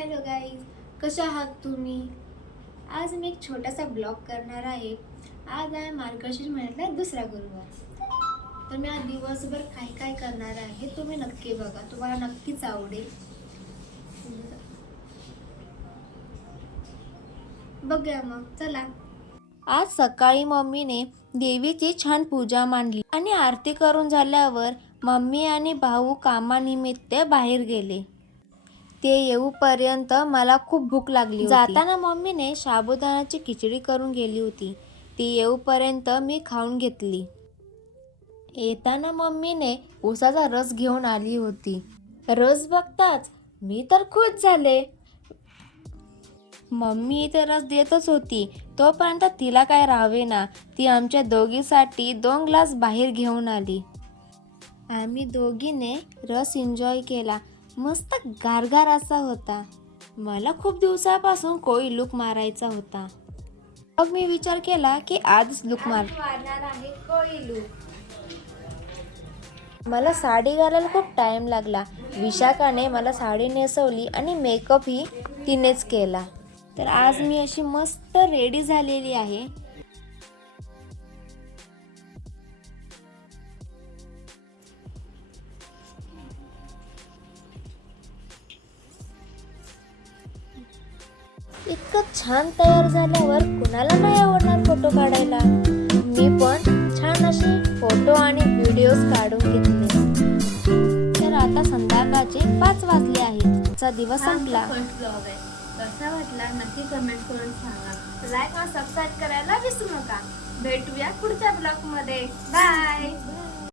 Hello guys, कशा आहात तुम्ही? आज मी एक छोटासा ब्लॉग करणार आहे. आज आहे मार्गशीर्ष महिन्यातला दुसरा गुरुवार. तर मी आज दिवसभर काय काय करणार आहे तुम्ही नक्की बघा, तुम्हाला नक्कीच आवडेल. बघूया मग, चला. आज सकाळी मम्मीने देवीची छान पूजा मांडली आणि आरती करून झाल्यावर मम्मी आणि भाऊ कामानिमित्त बाहेर गेले. ते येऊपर्यंत मला खूप भूक लागली होती. जाताना मम्मीने साबुदाण्याची खिचडी करून गेली होती. ती येऊपर्यंत मी खाऊन घेतली. येताना मम्मीने उसाचा रस घेऊन आली होती. रस बघताच मी तर खुश झाले. मम्मी इथे रस देतच होती तोपर्यंत तिला काय राहावेना, ती आमच्या दोघींसाठी 2 ग्लास बाहेर घेऊन आली. आम्ही दोघीने रस एन्जॉय केला. मस्त गारगार असा होता. मला खूप दिवसापासून कोळी लूक मारायचा होता. मग मी विचार केला की आजच लूक मारणार आहे कोळी लूक. मला साडी घालायला खूप टाइम लागला. विशाखाने मला साडी नेसवली आणि मेकअपही तिनेच केला. तर आज मी अशी मस्त रेडी झालेली आहे. इतकं छान तयार झाल्यावर कुणाला नाही आवडणार फोटो काढायला. मी पण छान असे फोटो आणि व्हिडिओज काढून घेतले. तर आता संध्याकाळचे 5 वाजले आहेत. आजचा दिवस संपला. फर्स्ट ब्लॉग आहे. कसा वाटला नक्की कमेंट करून सांगा. लाईक आणि सबस्क्राईब करायला विसरू नका. भेटूया पुढच्या ब्लॉग मध्ये. बाय.